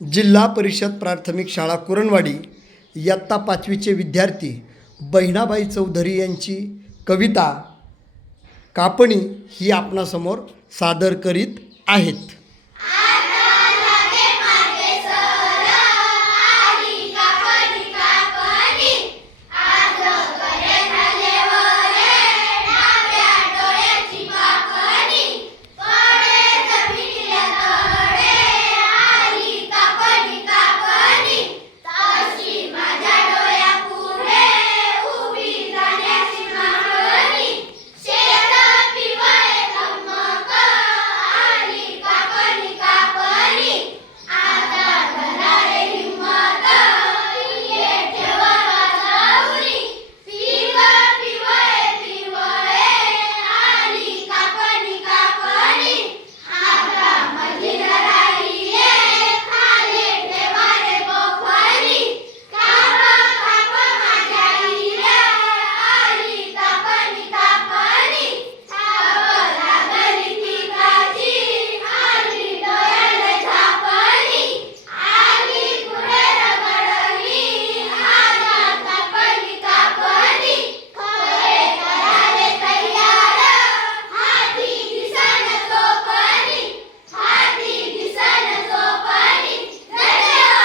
जिल्हा परिषद प्राथमिक शाळा कुरणवाडी इयत्ता पाचवीचे विद्यार्थी बहिणाबाई चौधरी यांची कविता कापणी ही आपणासमोर सादर करीत आहेत.